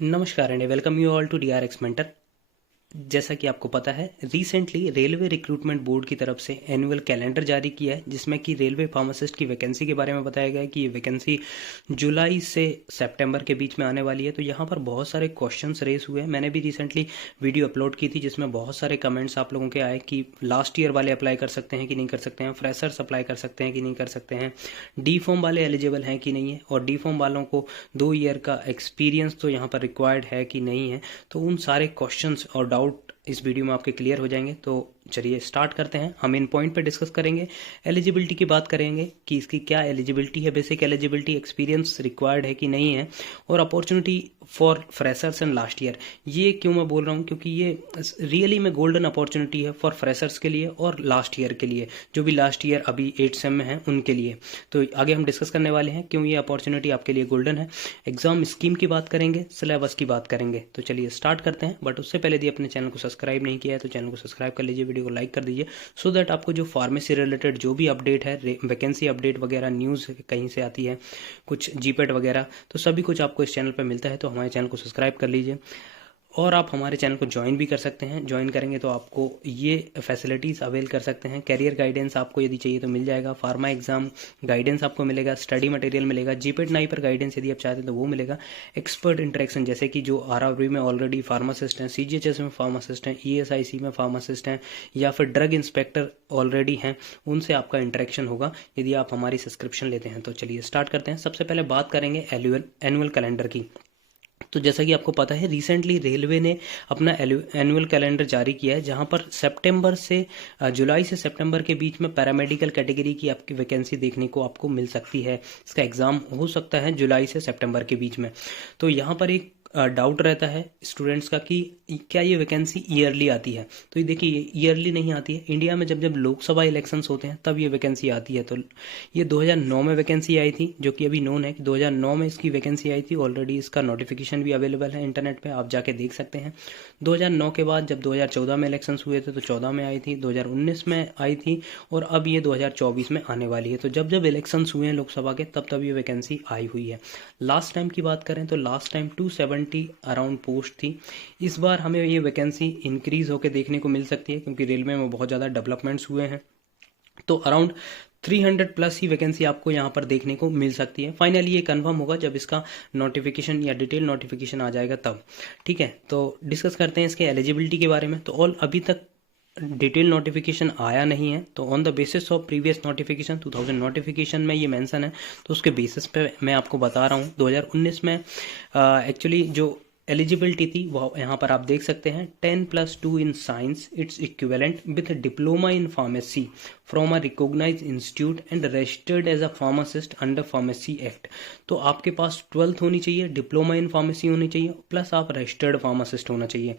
नमस्कार and welcome you all to DRX mentor. जैसा कि आपको पता है, रिसेंटली रेलवे रिक्रूटमेंट बोर्ड की तरफ से एनुअल कैलेंडर जारी किया है, जिसमें कि रेलवे फार्मासिस्ट की वैकेंसी के बारे में बताया गया है कि ये वैकेंसी जुलाई से सितंबर के बीच में आने वाली है। तो यहाँ पर बहुत सारे क्वेश्चंस रेस हुए हैं। मैंने भी रिसेंटली वीडियो अपलोड की थी जिसमें बहुत सारे कमेंट्स आप लोगों के आए कि लास्ट ईयर वाले अप्लाई कर सकते हैं कि नहीं कर सकते हैं, फ्रेशर्स अप्लाई कर सकते हैं कि नहीं कर सकते हैं, डी फॉर्म वाले एलिजिबल हैं कि नहीं है, और डी फॉर्म वालों को 2 ईयर का एक्सपीरियंस तो यहाँ पर रिक्वायर्ड है कि नहीं है। तो उन सारे क्वेश्चंस और डाउट इस वीडियो में आपके क्लियर हो जाएंगे। तो चलिए स्टार्ट करते हैं। हम इन पॉइंट पे डिस्कस करेंगे। एलिजिबिलिटी की बात करेंगे कि इसकी क्या एलिजिबिलिटी है, बेसिक एलिजिबिलिटी, एक्सपीरियंस रिक्वायर्ड है कि नहीं है, और opportunity for freshers and last year. ये क्यों मैं बोल रहा हूँ, क्योंकि ये रियली में गोल्डन अपॉर्चुनिटी है फॉर फ्रेशर्स के लिए और लास्ट ईयर के लिए, जो भी लास्ट ईयर अभी 8 सेम में है उनके लिए। तो आगे हम डिस्कस करने वाले हैं क्यों ये अपॉर्चुनिटी आपके लिए गोल्डन है। एग्जाम स्कीम की बात करेंगे, सिलेबस की बात करेंगे। तो चलिए स्टार्ट करते हैं। बट उससे पहले यदि अपने चैनल को सब्सक्राइब नहीं किया है तो चैनल को सब्सक्राइब कर लीजिए, वीडियो को लाइक कर दीजिए, सो दैट आपको जो फार्मेसी रिलेटेड जो भी अपडेट है, वैकेंसी अपडेट वगैरह, न्यूज़ कहीं से आती है, कुछ जीपेट वगैरह, तो सभी कुछ आपको इस चैनल पर मिलता है। तो हमारे चैनल को सब्सक्राइब कर लीजिए। और आप हमारे चैनल को ज्वाइन भी कर सकते हैं। ज्वाइन करेंगे तो आपको ये फैसिलिटीज़ अवेल कर सकते हैं। कैरियर गाइडेंस आपको यदि चाहिए तो मिल जाएगा, फार्मा एग्जाम गाइडेंस आपको मिलेगा, स्टडी मटेरियल मिलेगा, जीपेट नाई पर गाइडेंस यदि आप चाहते हैं तो वो मिलेगा। एक्सपर्ट इंटरेक्शन, जैसे कि जो आरआरबी में ऑलरेडी फार्मासिस्ट हैं, सीजीएचएस में फार्मासिस्ट हैं, ईएसआईसी में फार्मासिस्ट हैं, या फिर ड्रग इंस्पेक्टर ऑलरेडी हैं, उनसे आपका इंटरेक्शन होगा यदि आप हमारी सब्सक्रिप्शन लेते हैं। तो चलिए स्टार्ट करते हैं। सबसे पहले बात करेंगे एनुअल कैलेंडर की। तो जैसा कि आपको पता है, रिसेंटली रेलवे ने अपना एनुअल कैलेंडर जारी किया है, जहां पर सितंबर से जुलाई से सितंबर के बीच में पैरामेडिकल कैटेगरी की आपकी वैकेंसी देखने को आपको मिल सकती है। इसका एग्जाम हो सकता है जुलाई से सितंबर के बीच में। तो यहाँ पर एक डाउट रहता है स्टूडेंट्स का कि क्या ये वैकेंसी ईयरली आती है। तो ये देखिए, ईयरली नहीं आती है। इंडिया में जब जब लोकसभा इलेक्शंस होते हैं तब ये वैकेंसी आती है। तो ये 2009 में वैकेंसी आई थी, जो कि अभी नोन है कि 2009 में इसकी वैकेंसी आई थी। ऑलरेडी इसका नोटिफिकेशन भी अवेलेबल है इंटरनेट पे, आप जाके देख सकते हैं। 2009 के बाद जब 2014 में इलेक्शंस हुए थे तो 14 में आई थी, 2019 में आई थी, और अब ये 2024 में आने वाली है। तो जब जब इलेक्शंस हुए हैं लोकसभा के तब तब ये वैकेंसी आई हुई है। लास्ट टाइम की बात करें तो लास्ट टाइम 270 अराउंड पोस्ट थी। इस बार हमें ये वैकेंसी इंक्रीज होकर देखने को मिल सकती है, क्योंकि रेलवे में बहुत ज़्यादा डेवलपमेंट्स हुए हैं। तो अराउंड 300 प्लस ही वैकेंसी आपको यहाँ पर देखने को मिल सकती है। फाइनली ये कंफर्म होगा जब इसका नोटिफिकेशन या डिटेल नोटिफिकेशन आ जाएगा तब। ठीक है, तो डिस्कस करते हैं इसके एलिजिबिलिटी के बारे में। तो ऑल अभी तक डिटेल नोटिफिकेशन आया नहीं है, तो on the basis of previous notification 2000 notification में ये मेंशन है, तो उसके बेसिस पे मैं आपको बता रहा हूँ। 2019 में एक्चुअली जो एलिजिबिलिटी थी वो यहाँ पर आप देख सकते हैं। 10+2 in science it's equivalent with diploma in pharmacy from a recognised institute and registered as a pharmacist under pharmacy act. तो आपके पास 12th होनी चाहिए, डिप्लोमा इन फार्मेसी होनी चाहिए, प्लस आप रजिस्टर्ड फार्मासिस्ट होना चाहिए।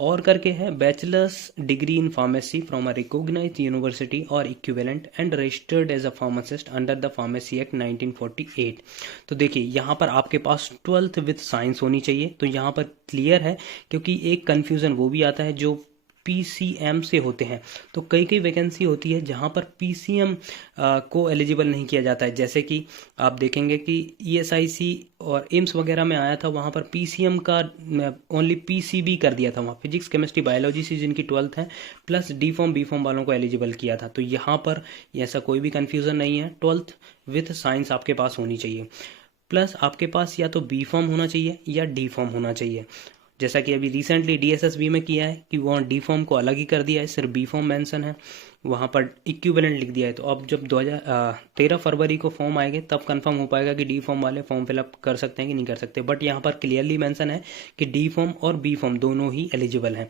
और करके है bachelor's degree in pharmacy from a recognised university और equivalent and registered as a pharmacist under the pharmacy act 1948। तो देखिए, यहाँ पर आपके पास 12th विथ साइंस होनी चाहिए। तो यहाँ पर क्लियर है, क्योंकि एक कंफ्यूजन वो भी आता है जो पीसीएम से होते हैं। तो कई कई वैकेंसी होती है जहां पर पीसीएम को एलिजिबल नहीं किया जाता है। जैसे कि आप देखेंगे कि ईएसआईसी और एम्स वगैरह में आया था, वहां पर पीसीएम का ओनली पीसीबी कर दिया था। वहाँ फिजिक्स केमिस्ट्री बायोलॉजी से जिनकी 12th है, plus D pharm B pharm वालों को एलिजिबल किया था। तो यहाँ पर ऐसा कोई भी कन्फ्यूजन नहीं है। 12th विथ साइंस आपके पास होनी चाहिए, प्लस आपके पास या तो बी फॉर्म होना चाहिए या डी फॉर्म होना चाहिए। जैसा कि अभी रिसेंटली डीएसएसबी में किया है कि वहाँ डी फॉर्म को अलग ही कर दिया है, सिर्फ बी फॉर्म मेंशन है, वहाँ पर इक्विवेलेंट लिख दिया है। तो अब जब 13 फरवरी को फॉर्म आएंगे तब कंफर्म हो पाएगा कि डी फॉर्म वाले फॉर्म फिलअप कर सकते हैं कि नहीं कर सकते। बट यहाँ पर क्लियरली मेंशन है कि डी फॉर्म और बी फॉर्म दोनों ही एलिजिबल हैं।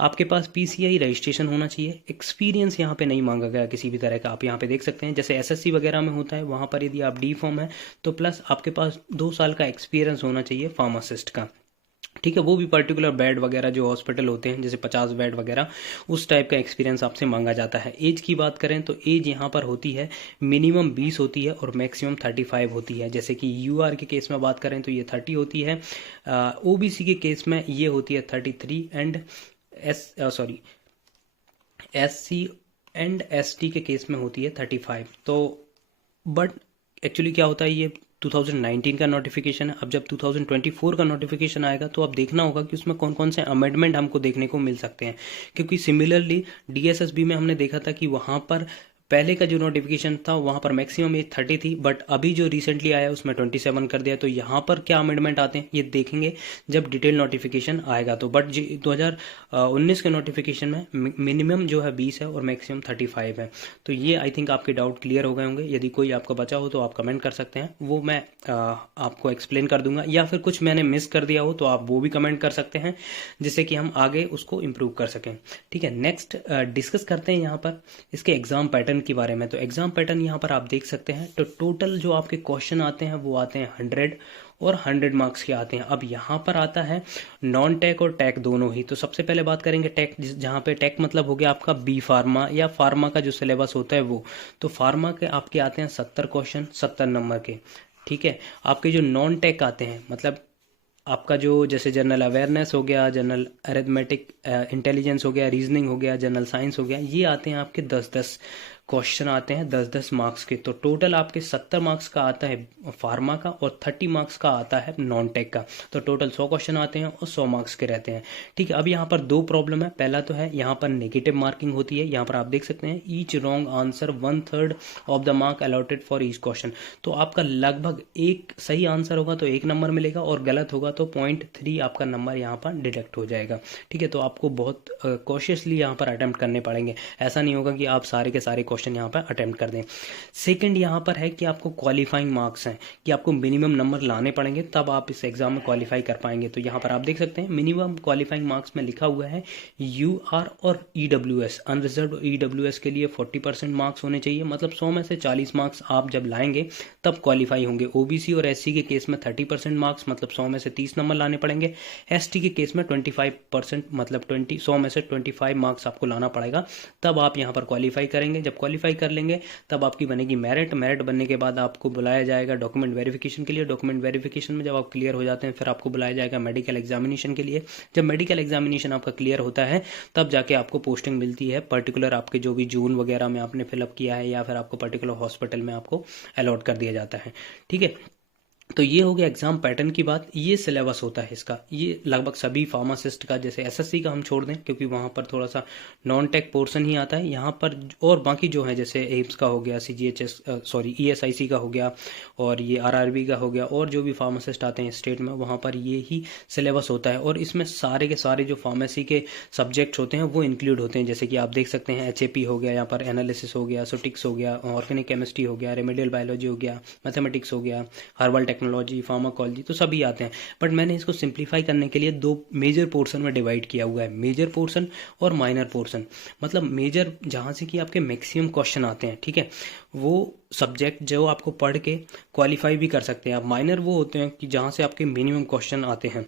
आपके पास पीसीआई रजिस्ट्रेशन होना चाहिए। एक्सपीरियंस यहाँ पे नहीं मांगा गया किसी भी तरह का, आप यहाँ पे देख सकते हैं। जैसे एसएससी वगैरह में होता है, वहाँ पर यदि आप डी फॉर्म है तो प्लस आपके पास 2 साल का एक्सपीरियंस होना चाहिए फार्मासिस्ट का। ठीक है, वो भी पर्टिकुलर बेड वगैरह जो हॉस्पिटल होते हैं, जैसे 50 बेड वगैरह, उस टाइप का एक्सपीरियंस आपसे मांगा जाता है। एज की बात करें तो एज यहाँ पर होती है मिनिमम 20 होती है और मैक्सिमम 35 होती है। जैसे कि यूआर के केस में बात करें तो ये 30 होती है, ओबीसी के केस में ये होती है 33, एंड एससी एंड एसटी के केस में होती है 35। तो बट एक्चुअली क्या होता है, ये 2019 का नोटिफिकेशन है। अब जब 2024 का नोटिफिकेशन आएगा तो अब देखना होगा कि उसमें कौन कौन से अमेंडमेंट हमको देखने को मिल सकते हैं, क्योंकि सिमिलरली डीएसएसबी में हमने देखा था कि वहाँ पर पहले का जो नोटिफिकेशन था वहाँ पर मैक्सिमम एज 30 थी, बट अभी जो रिसेंटली आया उसमें 27 कर दिया। तो यहाँ पर क्या अमेंडमेंट आते हैं ये देखेंगे जब डिटेल नोटिफिकेशन आएगा। तो बट 2019 के नोटिफिकेशन में मिनिमम जो है 20 है और मैक्सिमम 35 है। तो ये आई थिंक आपके डाउट क्लियर हो गए होंगे। यदि कोई आपको बचा हो तो आप कमेंट कर सकते हैं, वो मैं आपको एक्सप्लेन कर दूंगा, या फिर कुछ मैंने मिस कर दिया हो तो आप वो भी कमेंट कर सकते हैं, जिससे कि हम आगे उसको इम्प्रूव कर सकें। ठीक है, नेक्स्ट डिस्कस करते हैं यहाँ पर इसके एग्जाम पैटर्न के बारे में। तो एग्जाम पैटर्न यहाँ पर आप देख सकते हैं। तो टोटल जो आपके क्वेश्चन आते हैं वो आते हैं 100 और 100 मार्क्स के आते हैं। अब यहाँ पर आता है नॉन टेक और टेक दोनों ही। तो सबसे पहले बात करेंगे टेक, जहाँ पे टेक मतलब हो गया आपका बी फार्मा या फार्मा का जो सिलेबस होता है वो। तो फार्मा के आपके आते हैं 70 क्वेश्चन 70 नंबर के। ठीक है, आपके जो नॉन टेक आते हैं, मतलब आपका जो जैसे जनरल अवेयरनेस हो गया, जनरल अरिथमेटिक इंटेलिजेंस हो गया, रीजनिंग हो गया, जनरल साइंस हो गया, ये आते हैं आपके 10-10 क्वेश्चन आते हैं 10-10 मार्क्स के। तो टोटल आपके 70 मार्क्स का आता है फार्मा का और 30 मार्क्स का आता है नॉन टेक का। तो टोटल 100 क्वेश्चन आते हैं और 100 मार्क्स के रहते हैं। ठीक है, अब यहाँ पर दो प्रॉब्लम है। पहला तो है यहाँ पर नेगेटिव मार्किंग होती है। यहाँ पर आप देख सकते हैं each wrong answer 1/3 of the mark allotted for each question. तो आपका लगभग एक सही आंसर होगा तो 1 नंबर मिलेगा और गलत होगा तो 0.3 आपका नंबर यहाँ पर डिडक्ट हो जाएगा। ठीक है, तो आपको बहुत कॉशियसली यहाँ पर अटेम्प्ट करने पड़ेंगे। ऐसा नहीं होगा कि आप सारे के सारे क्वेश्चन यहाँ पर अटेम्प्ट कर दें। सेकंड यहाँ पर है कि आपको क्वालिफाइंग मार्क्स हैं, कि आपको मिनिमम नंबर लाने पड़ेंगे तब आप इस एग्जाम में क्वालिफाई कर पाएंगे। तो यहाँ पर आप देख सकते हैं मिनिमम क्वालिफाइंग मार्क्स में लिखा हुआ है यूआर और ईडब्ल्यूएस। अनरिजर्व ईडब्ल्यूएस के लिए 40% मार्क्स होने चाहिए, मतलब 100 में से 40 मार्क्स आप जब लाएंगे तब क्वालिफाई होंगे। ओबीसी और एससी के केस में 30% मार्क्स, मतलब 100 में से 30 नंबर लाने पड़ेंगे। एसटी के केस में 25%, मतलब 100 में से 25 मार्क्स आपको लाना पड़ेगा, तब आप यहाँ पर क्वालिफाई करेंगे। जब क्वालिफाई कर लेंगे तब आपकी बनेगी मेरिट। मेरिट बनने के बाद आपको बुलाया जाएगा डॉक्यूमेंट वेरिफिकेशन के लिए। डॉक्यूमेंट वेरिफिकेशन में जब आप क्लियर हो जाते हैं फिर आपको बुलाया जाएगा मेडिकल एग्जामिनेशन के लिए। जब मेडिकल एग्जामिनेशन आपका क्लियर होता है तब जाके आपको पोस्टिंग मिलती है, पर्टिकुलर आपके जो भी जून वगैरह में आपने फिलअप किया है या फिर आपको पर्टिकुलर हॉस्पिटल में आपको अलॉट कर दिया जाता है। ठीक है, तो ये हो गया एग्जाम पैटर्न की बात। ये सिलेबस होता है इसका, ये लगभग सभी फार्मासिस्ट का, जैसे एसएससी का हम छोड़ दें क्योंकि वहाँ पर थोड़ा सा नॉन टेक पोर्शन ही आता है यहाँ पर, और बाकी जो है जैसे एम्स का हो गया, सीजीएचएस सॉरी ईएसआईसी का हो गया और ये आरआरबी का हो गया, और जो भी फार्मासिस्ट आते हैं स्टेट में वहाँ पर ये ही सिलेबस होता है। और इसमें सारे के सारे जो फार्मेसी के सब्जेक्ट्स होते हैं वो इंक्लूड होते हैं। जैसे कि आप देख सकते हैं एचएपी हो गया, यहाँ पर एनालिसिस हो गया, सोटिक्स हो गया, ऑर्गेनिक केमिस्ट्री हो गया, रेमेडियल बायोलॉजी हो गया, मैथमेटिक्स हो गया, हर्बल टेक्नोलॉजी, फार्माकोलॉजी, तो सभी आते हैं। बट मैंने इसको सिंप्लीफाई करने के लिए दो मेजर पोर्शन में डिवाइड किया हुआ है, मेजर पोर्शन और माइनर पोर्शन। मतलब मेजर जहाँ से कि आपके मैक्सिमम क्वेश्चन आते हैं, ठीक है, वो सब्जेक्ट जो आपको पढ़ के क्वालिफाई भी कर सकते हैं आप। माइनर वो होते हैं कि जहाँ से आपके मिनिमम क्वेश्चन आते हैं।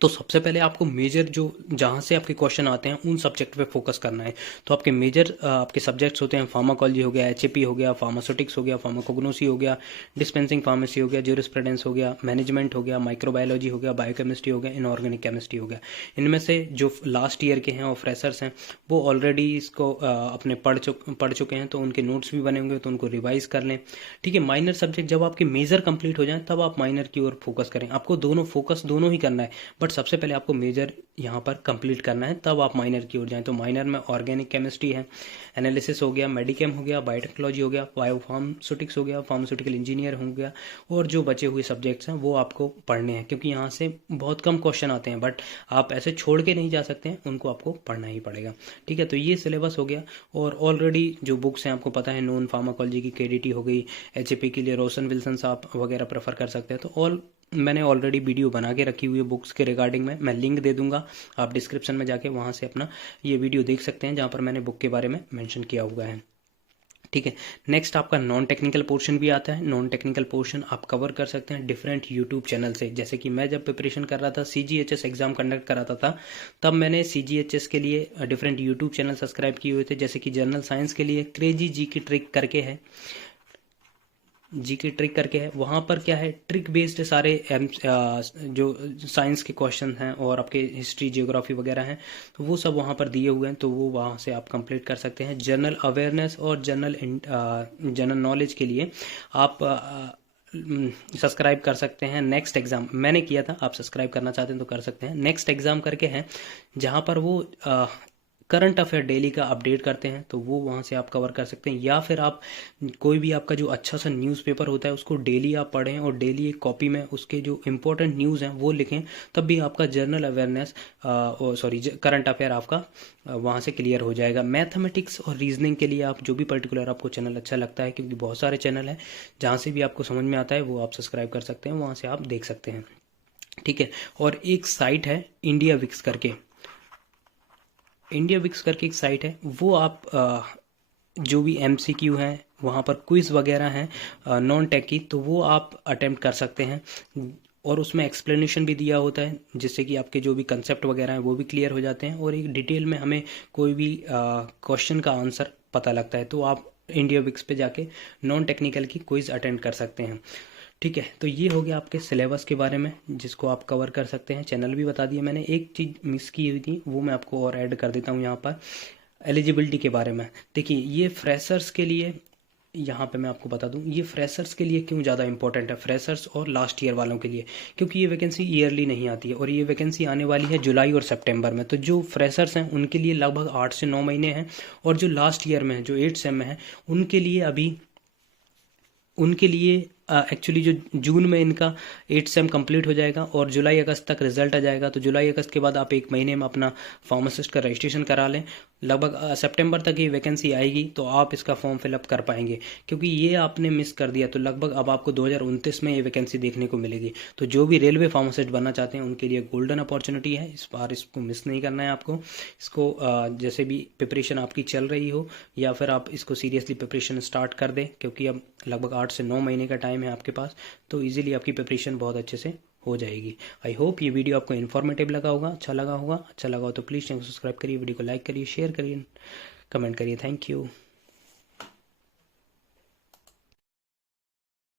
तो सबसे पहले आपको मेजर जो जहाँ से आपके क्वेश्चन आते हैं उन सब्जेक्ट पे फोकस करना है। तो आपके मेजर आपके सब्जेक्ट्स होते हैं फार्माकोलॉजी हो गया, एचएपी हो गया, फार्मास्यूटिक्स हो गया, फार्माकोग्नोसी हो गया, डिस्पेंसिंग फार्मेसी हो गया, ज्यूरिस्प्रूडेंस हो गया, मैनेजमेंट हो गया, माइक्रोबायोलॉजी हो गया, बायोकेमिस्ट्री हो गया, इनऑर्गेनिक केमिस्ट्री हो गया। इनमें से जो लास्ट ईयर के हैं और फ्रेशर्स हैं वो ऑलरेडी इसको अपने पढ़ चुके हैं, तो उनके नोट्स भी बने होंगे तो उनको रिवाइज कर लें। ठीक है, माइनर सब्जेक्ट जब आपके मेजर कंप्लीट हो जाए तब आप माइनर की ओर फोकस करें। आपको दोनों ही करना है, बट सबसे पहले आपको मेजर यहाँ पर कंप्लीट करना है तब आप माइनर की ओर जाएं। तो माइनर में ऑर्गेनिक केमिस्ट्री है, एनालिसिस हो गया, मेडिकेम हो गया, बायोटेक्नोलॉजी हो गया, बायोफार्मास्यूटिक्स हो गया, फार्मास्यूटिकल इंजीनियर हो गया, और जो बचे हुए सब्जेक्ट्स हैं वो आपको पढ़ने हैं, क्योंकि यहाँ से बहुत कम क्वेश्चन आते हैं, बट आप ऐसे छोड़ के नहीं जा सकते हैं, उनको आपको पढ़ना ही पड़ेगा। ठीक है, तो ये सिलेबस हो गया। और ऑलरेडी जो बुक्स हैं आपको पता है, नॉन फार्माकोलॉजी की केडीटी हो गई, एचएपी के लिए रोशन विल्सन आप वगैरह प्रेफर कर सकते हैं। तो मैंने ऑलरेडी वीडियो बना के रखी हुई है बुक्स के रिगार्डिंग में, मैं लिंक दे दूंगा, आप डिस्क्रिप्शन में जाके वहाँ से अपना ये वीडियो देख सकते हैं जहाँ पर मैंने बुक के बारे में मेंशन किया हुआ है। ठीक है, नेक्स्ट आपका नॉन टेक्निकल पोर्शन भी आता है। नॉन टेक्निकल पोर्शन आप कवर कर सकते हैं डिफरेंट यूट्यूब चैनल से। जैसे कि मैं जब प्रिपरेशन कर रहा था, सीजीएचएस एग्जाम कंडक्ट कराता था, तब मैंने सीजीएचएस के लिए डिफरेंट यूट्यूब चैनल सब्सक्राइब किए हुए थे। जैसे कि जनरल साइंस के लिए क्रेजी जी की ट्रिक करके है, वहाँ पर क्या है, ट्रिक बेस्ड सारे जो साइंस के क्वेश्चन हैं और आपके हिस्ट्री जियोग्राफी वगैरह हैं, तो वो सब वहाँ पर दिए हुए हैं, तो वो वहाँ से आप कंप्लीट कर सकते हैं। जनरल अवेयरनेस और जनरल नॉलेज के लिए आप सब्सक्राइब कर सकते हैं। नेक्स्ट एग्ज़ाम मैंने किया था, आप सब्सक्राइब करना चाहते हैं तो कर सकते हैं। नेक्स्ट एग्ज़ाम करके हैं जहाँ पर वो करंट अफेयर डेली का अपडेट करते हैं, तो वो वहाँ से आप कवर कर सकते हैं। या फिर आप कोई भी आपका जो अच्छा सा न्यूज़पेपर होता है उसको डेली आप पढ़ें और डेली एक कॉपी में उसके जो इंपॉर्टेंट न्यूज़ हैं वो लिखें, तब भी आपका जनरल अवेयरनेस करंट अफेयर आपका वहाँ से क्लियर हो जाएगा। मैथमेटिक्स और रीजनिंग के लिए आप जो भी पर्टिकुलर आपको चैनल अच्छा लगता है, क्योंकि बहुत सारे चैनल हैं जहाँ से भी आपको समझ में आता है वो आप सब्सक्राइब कर सकते हैं, वहाँ से आप देख सकते हैं। ठीक है। और एक साइट है इंडिया विक्स करके, इंडिया विक्स करके एक साइट है, वो आप जो भी एमसीक्यू हैं वहाँ पर क्विज़ वगैरह हैं नॉन टेक की, तो वो आप अटेम्प्ट कर सकते हैं। और उसमें एक्सप्लेनेशन भी दिया होता है जिससे कि आपके जो भी कंसेप्ट वगैरह हैं वो भी क्लियर हो जाते हैं और एक डिटेल में हमें कोई भी क्वेश्चन का आंसर पता लगता है। तो आप इंडिया विक्स पे जाके नॉन टेक्निकल की क्विज़ अटेंड कर सकते हैं। ठीक है, तो ये हो गया आपके सिलेबस के बारे में जिसको आप कवर कर सकते हैं। चैनल भी बता दिया मैंने। एक चीज़ मिस की हुई थी वो मैं आपको और ऐड कर देता हूँ यहाँ पर, एलिजिबिलिटी के बारे में। देखिए ये फ्रेशर्स के लिए, यहाँ पे मैं आपको बता दूं ये फ्रेशर्स के लिए क्यों ज़्यादा इंपॉर्टेंट है, फ्रेशर्स और लास्ट ईयर वालों के लिए, क्योंकि ये वैकेंसी ईयरली नहीं आती है और ये वैकेंसी आने वाली है जुलाई और सितंबर में। तो जो फ्रेशर्स हैं उनके लिए लगभग 8 से 9 महीने हैं, और जो लास्ट ईयर में है जो 8 सेम में है उनके लिए एक्चुअली जो जून में इनका 8 सेम कंप्लीट हो जाएगा और जुलाई अगस्त तक रिजल्ट आ जाएगा। तो जुलाई अगस्त के बाद आप 1 महीने में अपना फार्मासिस्ट का रजिस्ट्रेशन करा लें। लगभग सितंबर तक ये वैकेंसी आएगी तो आप इसका फॉर्म फिलअप कर पाएंगे, क्योंकि ये आपने मिस कर दिया तो लगभग अब आपको 2029 में ये वैकेंसी देखने को मिलेगी। तो जो भी रेलवे फार्मासिस्ट बनना चाहते हैं उनके लिए गोल्डन अपॉर्चुनिटी है, इस बार इसको मिस नहीं करना है आपको। इसको जैसे भी प्रिपरेशन आपकी चल रही हो या फिर आप इसको सीरियसली प्रिपरेशन स्टार्ट कर दें, क्योंकि अब लगभग 8 से 9 महीने का टाइम है आपके पास, तो इजीली आपकी प्रिपरेशन बहुत अच्छे से हो जाएगी। आई होप ये वीडियो आपको इन्फॉर्मेटिव लगा होगा, अच्छा लगा हो तो प्लीज़ चैनल को सब्सक्राइब करिए, वीडियो को लाइक करिए, शेयर करिए, कमेंट करिए। Thank you.